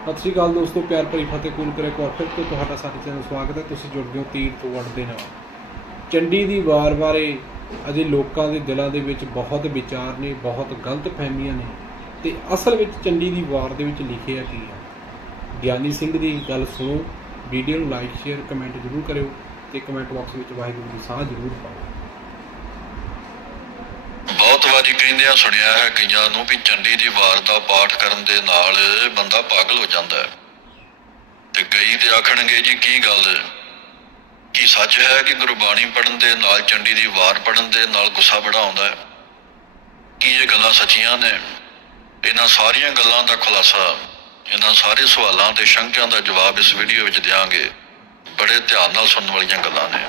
ਸਤਿ ਸ਼੍ਰੀ ਅਕਾਲ ਦੋਸਤੋ, ਪਿਆਰ ਭਰੀ ਫਤਿਹ ਕੂਲ ਕਰੇ ਕੋ ਫਿਰ ਤੋਂ ਤੁਹਾਡਾ ਸਾਡੇ ਚੈਨਲ ਸਵਾਗਤ ਹੈ। ਤੁਸੀਂ ਜੁੜਦੇ ਹੋ ਤੀਰ ਤੋਂ ਵੜਦੇ ਨਾਲ। ਚੰਡੀ ਦੀ ਵਾਰ ਬਾਰੇ ਅਜੇ ਲੋਕਾਂ ਦੇ ਦਿਲਾਂ ਦੇ ਵਿੱਚ ਬਹੁਤ ਵਿਚਾਰ ਨੇ, ਬਹੁਤ ਗਲਤ ਫਹਿਮੀਆਂ ਨੇ। ਤੇ ਅਸਲ ਵਿੱਚ ਚੰਡੀ ਦੀ ਵਾਰ ਦੇ ਵਿੱਚ ਲਿਖਿਆ ਕੀ ਹੈ ਗਿਆਨੀ ਸਿੰਘ ਦੀ ਗੱਲ ਸੁਣੋ, ਵੀਡੀਓ ਨੂੰ ਲਾਈਕ ਸ਼ੇਅਰ ਕਮੈਂਟ ਜ਼ਰੂਰ ਕਰਿਓ ਤੇ ਕਮੈਂਟ ਬਾਕਸ ਵਿੱਚ ਵਾਹਿਗੁਰੂ ਦੀ ਸਾਹ ਜ਼ਰੂਰ ਪਾਓ ਬਹੁਤ ਵਾਰੀ ਕਹਿੰਦਿਆਂ ਸੁਣਿਆ ਹੈ ਕਈਆਂ ਨੂੰ ਵੀ ਚੰਡੀ ਦੀ ਵਾਰ ਦਾ ਪਾਠ ਕਰਨ ਦੇ ਨਾਲ ਬੰਦਾ ਪਾਗਲ ਹੋ ਜਾਂਦਾ ਹੈ। ਤੇ ਕਈ ਤੇ ਆਖਣਗੇ ਜੀ ਕੀ ਗੱਲ? ਕੀ ਸੱਚ ਹੈ ਕਿ ਗੁਰਬਾਣੀ ਪੜਨ ਦੇ ਨਾਲ ਚੰਡੀ ਦੀ ਵਾਰ ਪੜਨ ਦੇ ਨਾਲ ਗੁੱਸਾ ਬੜਾ ਆਉਂਦਾ ਹੈ? ਕੀ ਇਹ ਗੱਲਾਂ ਸੱਚੀਆਂ ਨੇ? ਇਹਨਾਂ ਸਾਰੀਆਂ ਗੱਲਾਂ ਦਾ ਖੁਲਾਸਾ, ਇਹਨਾਂ ਸਾਰੇ ਸਵਾਲਾਂ ਤੇ ਸ਼ੰਕਿਆਂ ਦਾ ਜਵਾਬ ਇਸ ਵੀਡੀਓ ਵਿੱਚ ਦਿਆਂਗੇ। ਬੜੇ ਧਿਆਨ ਨਾਲ ਸੁਣਨ ਵਾਲੀਆਂ ਗੱਲਾਂ ਨੇ।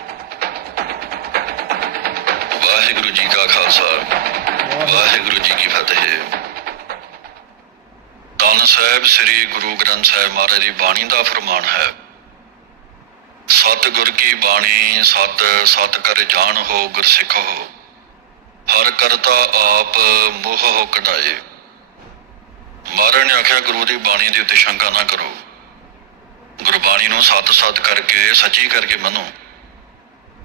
ਵਾਹਿਗੁਰੂ ਜੀ ਕਾ ਖਾਲਸਾ। ਵਾਹਿਗੁਰੂ ਜੀ ਕੀ ਫਤਿਹ। ਤਨ ਸਾਹਿਬ, ਸ੍ਰੀ ਗੁਰੂ ਗ੍ਰੰਥ ਸਾਹਿਬ ਮਹਾਰਾਜ ਦੀ ਬਾਣੀ ਦਾ ਫਰਮਾਨ ਹੈ, ਸਤਿਗੁਰ ਕੀ ਬਾਣੀ, ਸਤ ਸਤ ਕਰ ਜਾਣ ਹੋ ਗੁਰਸਿੱਖ ਹੋ, ਹਰ ਕਰਤਾ ਆਪ ਮੋਹ ਹੋ ਕਢਾਏ। ਮਹਾਰਾਜ ਨੇ ਆਖਿਆ, ਗੁਰੂ ਦੀ ਬਾਣੀ ਦੇ ਉੱਤੇ ਸ਼ੰਕਾ ਨਾ ਕਰੋ। ਗੁਰਬਾਣੀ ਨੂੰ ਸਤ ਸਤ ਕਰਕੇ, ਸੱਚੀ ਕਰਕੇ ਮੰਨੋ।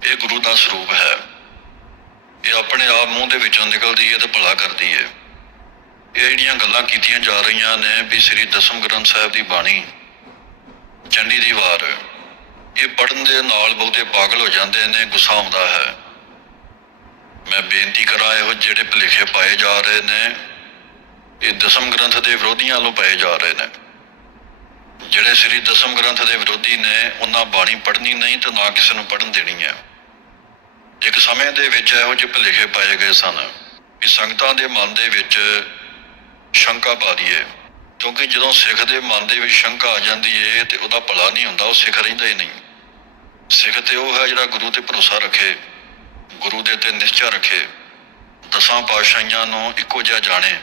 ਇਹ ਗੁਰੂ ਦਾ ਸਰੂਪ ਹੈ। ਇਹ ਆਪਣੇ ਆਪ ਮੂੰਹ ਦੇ ਵਿੱਚੋਂ ਨਿਕਲਦੀ ਹੈ ਤੇ ਭਲਾ ਕਰਦੀ ਹੈ। ਇਹ ਜਿਹੜੀਆਂ ਗੱਲਾਂ ਕੀਤੀਆਂ ਜਾ ਰਹੀਆਂ ਨੇ ਵੀ ਸ੍ਰੀ ਦਸਮ ਗ੍ਰੰਥ ਸਾਹਿਬ ਦੀ ਬਾਣੀ, ਚੰਡੀ ਦੀ ਵਾਰ, ਇਹ ਪੜਨ ਦੇ ਨਾਲ ਬਹੁਤੇ ਪਾਗਲ ਹੋ ਜਾਂਦੇ ਨੇ, ਗੁੱਸਾ ਆਉਂਦਾ ਹੈ। ਮੈਂ ਬੇਨਤੀ ਕਰਾਂ ਇਹੋ ਜਿਹੜੇ ਭੁਲੇਖੇ ਪਾਏ ਜਾ ਰਹੇ ਨੇ, ਇਹ ਦਸਮ ਗ੍ਰੰਥ ਦੇ ਵਿਰੋਧੀਆਂ ਵੱਲੋਂ ਪਾਏ ਜਾ ਰਹੇ ਨੇ। ਜਿਹੜੇ ਸ੍ਰੀ ਦਸਮ ਗ੍ਰੰਥ ਦੇ ਵਿਰੋਧੀ ਨੇ, ਉਹਨਾਂ ਬਾਣੀ ਪੜ੍ਹਨੀ ਨਹੀਂ ਤੇ ਨਾ ਕਿਸੇ ਨੂੰ ਪੜਨ ਦੇਣੀ ਹੈ। ਇੱਕ ਸਮੇਂ ਦੇ ਵਿੱਚ ਇਹੋ ਜਿਹੇ ਭੁਲੇਖੇ ਪਾਏ ਗਏ ਸਨ ਕਿ ਸੰਗਤਾਂ ਦੇ ਮਨ ਦੇ ਵਿੱਚ ਸ਼ੰਕਾ ਪਾ ਦਈਏ। ਕਿਉਂਕਿ ਜਦੋਂ ਸਿੱਖ ਦੇ ਮਨ ਦੇ ਵਿੱਚ ਸ਼ੰਕਾ ਆ ਜਾਂਦੀ ਏ ਤੇ ਉਹਦਾ ਭਲਾ ਨਹੀਂ ਹੁੰਦਾ, ਉਹ ਸਿੱਖ ਰਹਿੰਦਾ ਹੀ ਨਹੀਂ। ਸਿੱਖ ਤੇ ਉਹ ਹੈ ਜਿਹੜਾ ਗੁਰੂ ਤੇ ਭਰੋਸਾ ਰੱਖੇ, ਗੁਰੂ ਦੇ ਤੇ ਨਿਸ਼ਚਾ ਰੱਖੇ। ਦਸਾਂ ਪਾਤਸ਼ਾਹੀਆਂ ਨੂੰ ਇੱਕੋ ਜਿਹਾ ਜਾਣੇ।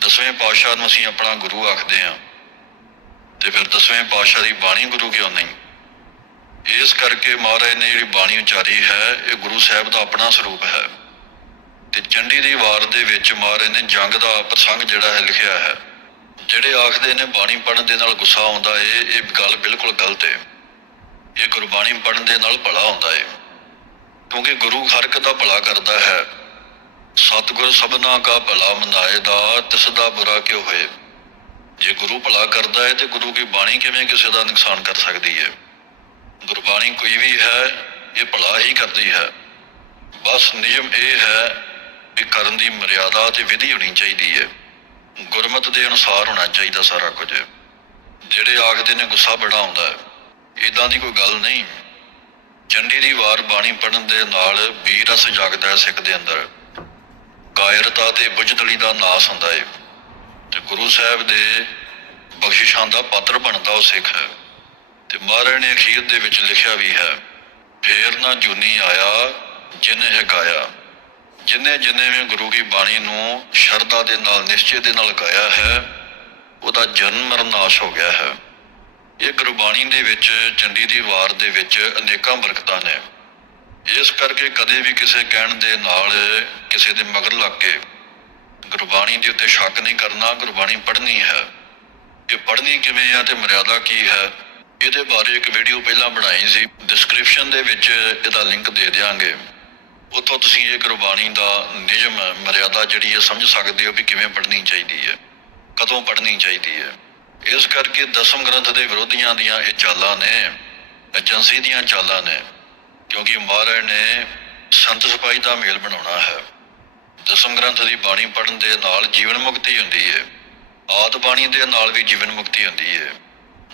ਦਸਵੇਂ ਪਾਤਸ਼ਾਹ ਨੂੰ ਅਸੀਂ ਆਪਣਾ ਗੁਰੂ ਆਖਦੇ ਹਾਂ। ਤੇ ਫਿਰ ਦਸਵੇਂ ਪਾਤਸ਼ਾਹ ਦੀ ਬਾਣੀ ਗੁਰੂ ਕਿਉਂ ਨਹੀਂ? ਇਸ ਕਰਕੇ ਮਹਾਰਾਜ ਨੇ ਜਿਹੜੀ ਬਾਣੀ ਉਚਾਰੀ ਹੈ, ਇਹ ਗੁਰੂ ਸਾਹਿਬ ਦਾ ਆਪਣਾ ਸਰੂਪ ਹੈ। ਤੇ ਚੰਡੀ ਦੀ ਵਾਰ ਦੇ ਵਿੱਚ ਮਹਾਰਾਜ ਨੇ ਜੰਗ ਦਾ ਪ੍ਰਸੰਗ ਜਿਹੜਾ ਹੈ ਲਿਖਿਆ ਹੈ। ਜਿਹੜੇ ਆਖਦੇ ਨੇ ਬਾਣੀ ਪੜਨ ਦੇ ਨਾਲ ਗੁੱਸਾ ਆਉਂਦਾ ਏ, ਇਹ ਗੱਲ ਬਿਲਕੁਲ ਗਲਤ ਏ। ਇਹ ਗੁਰਬਾਣੀ ਪੜਨ ਦੇ ਨਾਲ ਭਲਾ ਹੁੰਦਾ ਏ। ਕਿਉਂਕਿ ਗੁਰੂ ਹਰ ਇੱਕ ਦਾ ਭਲਾ ਕਰਦਾ ਹੈ। ਸਤਿਗੁਰ ਸਭਨਾ ਕਾ ਭਲਾ ਮਨਾਏ ਦਾ, ਤਿਸ ਦਾ ਬੁਰਾ ਕਿਉ ਹੋਏ? ਜੇ ਗੁਰੂ ਭਲਾ ਕਰਦਾ ਹੈ ਤੇ ਗੁਰੂ ਕੀ ਬਾਣੀ ਕਿਵੇਂ ਕਿਸੇ ਦਾ ਨੁਕਸਾਨ ਕਰ ਸਕਦੀ ਹੈ ਗੁਰਬਾਣੀ ਕੋਈ ਵੀ ਹੈ, ਇਹ ਭਲਾ ਹੀ ਕਰਦੀ ਹੈ। ਬਸ ਨਿਯਮ ਇਹ ਹੈ ਕਿ ਕਰਨ ਦੀ ਮਰਿਆਦਾ ਤੇ ਵਿਧੀ ਹੋਣੀ ਚਾਹੀਦੀ ਹੈ। ਗੁਰਮਤ ਦੇ ਅਨੁਸਾਰ ਹੋਣਾ ਚਾਹੀਦਾ ਸਾਰਾ ਕੁਝ। ਜਿਹੜੇ ਆਖਦੇ ਨੇ ਗੁੱਸਾ ਬੜਾ ਆਉਂਦਾ ਹੈ ਇਦਾਂ ਦੀ ਕੋਈ ਗੱਲ ਨਹੀਂ। ਚੰਡੀ ਦੀ ਵਾਰ ਬਾਣੀ ਪੜਨ ਦੇ ਨਾਲ ਵੀਰ ਰਸ ਜਾਗਦਾ ਹੈ ਸਿੱਖ ਦੇ ਅੰਦਰ। ਕਾਇਰਤਾ ਤੇ ਬੁਝਦਲੀ ਦਾ ਨਾਸ ਹੁੰਦਾ ਹੈ। ਤੇ ਗੁਰੂ ਸਾਹਿਬ ਦੇ ਬਖਸ਼ਿਸ਼ਾਂ ਦਾ ਪਾਤਰ ਬਣਦਾ ਉਹ ਸਿੱਖ ਹੈ। ਤੇ ਮਹਾਰਾਜ ਨੇ ਅਖੀਰ ਦੇ ਵਿੱਚ ਲਿਖਿਆ ਵੀ ਹੈ, ਫੇਰ ਨਾ ਜੁਨੀ ਆਇਆ ਜਿਨੇ ਇਹ ਗਾਇਆ। ਜਿਨੇ ਜਿਨੇ ਵੀ ਗੁਰੂ ਕੀ ਬਾਣੀ ਨੂੰ ਸ਼ਰਧਾ ਦੇ ਨਾਲ, ਨਿਸ਼ਚੇ ਦੇ ਨਾਲ ਗਾਇਆ ਹੈ, ਉਹਦਾ ਜਨਮ ਮਰਨ ਹੋ ਗਿਆ ਹੈ। ਇਹ ਗੁਰਬਾਣੀ ਦੇ ਵਿੱਚ, ਚੰਡੀ ਦੀ ਵਾਰ ਦੇ ਵਿੱਚ ਅਨੇਕਾਂ ਬਰਕਤਾਂ ਨੇ। ਇਸ ਕਰਕੇ ਕਦੇ ਵੀ ਕਿਸੇ ਕਹਿਣ ਦੇ ਨਾਲ ਕਿਸੇ ਦੇ ਮਗਰ ਲੱਗ ਕੇ ਗੁਰਬਾਣੀ ਦੇ ਉੱਤੇ ਸ਼ੱਕ ਨਹੀਂ ਕਰਨਾ, ਗੁਰਬਾਣੀ ਪੜ੍ਹਨੀ ਹੈ। ਇਹ ਪੜ੍ਹਨੀ ਕਿਵੇਂ ਆ ਤੇ ਮਰਿਆਦਾ ਕੀ ਹੈ ਇਹਦੇ ਬਾਰੇ ਇੱਕ ਵੀਡੀਓ ਪਹਿਲਾਂ ਬਣਾਈ ਸੀ। ਡਿਸਕ੍ਰਿਪਸ਼ਨ ਦੇ ਵਿੱਚ ਇਹਦਾ ਲਿੰਕ ਦੇ ਦਿਆਂਗੇ। ਉੱਥੋਂ ਤੁਸੀਂ ਇਹ ਗੁਰਬਾਣੀ ਦਾ ਨਿਯਮ, ਮਰਿਆਦਾ ਜਿਹੜੀ ਹੈ, ਸਮਝ ਸਕਦੇ ਹੋ ਵੀ ਕਿਵੇਂ ਪੜ੍ਹਨੀ ਚਾਹੀਦੀ ਹੈ, ਕਦੋਂ ਪੜ੍ਹਨੀ ਚਾਹੀਦੀ ਹੈ। ਇਸ ਕਰਕੇ ਦਸਮ ਗ੍ਰੰਥ ਦੇ ਵਿਰੋਧੀਆਂ ਦੀਆਂ ਇਹ ਚਾਲਾਂ ਨੇ ਏਜੰਸੀ ਦੀਆਂ ਚਾਲਾਂ ਨੇ, ਕਿਉਂਕਿ ਮਹਾਰਾਜ ਨੇ ਸੰਤ ਸਿਪਾਹੀ ਦਾ ਮੇਲ ਬਣਾਉਣਾ ਹੈ। ਦਸਮ ਗ੍ਰੰਥ ਦੀ ਬਾਣੀ ਪੜਨ ਦੇ ਨਾਲ ਜੀਵਨ ਮੁਕਤੀ ਹੁੰਦੀ ਹੈ। ਆਦ ਬਾਣੀ ਦੇ ਨਾਲ ਵੀ ਜੀਵਨ ਮੁਕਤੀ ਹੁੰਦੀ ਹੈ।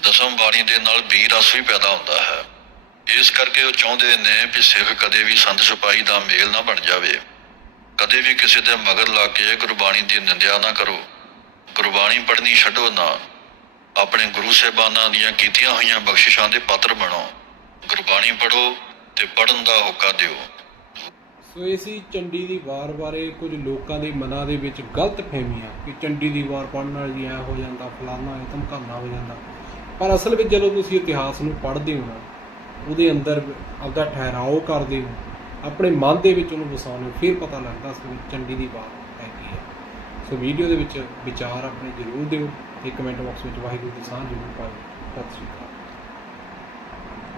ਦਸਮ ਬਾਣੀ ਦੇ ਨਾਲ ਬੀ ਰਸ ਵੀ ਪੈਦਾ ਹੁੰਦਾ ਹੈ। ਇਸ ਕਰਕੇ ਉਹ ਚਾਹੁੰਦੇ ਨੇ ਵੀ ਸਿੱਖ ਕਦੇ ਵੀ ਸੰਤ ਸਿਪਾਹੀ ਦਾ ਮੇਲ ਨਾ ਬਣ ਜਾਵੇ। ਕਦੇ ਵੀ ਕਿਸੇ ਦੇ ਮਗਰ ਲਾ ਕੇ ਗੁਰਬਾਣੀ ਦੀ ਨਿੰਦਿਆ ਨਾ ਕਰੋ। ਗੁਰਬਾਣੀ ਪੜ੍ਹਨੀ ਛੱਡੋ ਨਾ। ਆਪਣੇ ਗੁਰੂ ਸਾਹਿਬਾਨਾਂ ਦੀਆਂ ਕੀਤੀਆਂ ਹੋਈਆਂ ਬਖਸ਼ਿਸ਼ਾਂ ਦੇ ਪਾਤਰ ਬਣੋ। ਗੁਰਬਾਣੀ ਪੜੋ ਤੇ ਪੜਨ ਦਾ ਹੋਕਾ ਦਿਓ। ਸੋ ਇਹ ਸੀ ਚੰਡੀ ਦੀ ਵਾਰ ਬਾਰੇ ਕੁਝ ਲੋਕਾਂ ਦੇ ਮਨਾਂ ਦੇ ਵਿੱਚ ਗਲਤ ਫਹਿਮੀਆਂ ਕਿ ਚੰਡੀ ਦੀ ਵਾਰ ਪੜਨ ਨਾਲ ਜੀ ਐ ਹੋ ਜਾਂਦਾ, ਫਲਾਨਾ ਇਹ ਧਮਕਾਨਾ ਹੋ ਜਾਂਦਾ। ਪਰ ਅਸਲ ਵਿੱਚ ਜਦੋਂ ਤੁਸੀਂ ਇਤਿਹਾਸ ਨੂੰ ਪੜ੍ਹਦੇ ਹੋ ਉਹਦੇ ਅੰਦਰ ਆਪਦਾ ਠਹਿਰਾਓ ਕਰਦੇ ਹੋ, ਆਪਣੇ ਮਨ ਦੇ ਵਿੱਚ ਉਹਨੂੰ ਵਸਾਉਂਦੇ ਹੋ, ਫਿਰ ਪਤਾ ਲੱਗਦਾ ਅਸਲ ਵਿੱਚ ਚੰਡੀ ਦੀ ਵਾਰ ਹੈ ਕੀ ਹੈ। ਸੋ ਵੀਡੀਓ ਦੇ ਵਿੱਚ ਵਿਚਾਰ ਆਪਣੇ ਜ਼ਰੂਰ ਦਿਓ ਇੱਕ ਕਮੈਂਟ ਬਾਕਸ ਵਿੱਚ ਵਾਹਿਗੁਰੂ ਦੀ ਸਾਂਝ ਜ਼ਰੂਰ ਪਾਓ ਸਤਿ ਸ਼੍ਰੀ ਅਕਾਲ।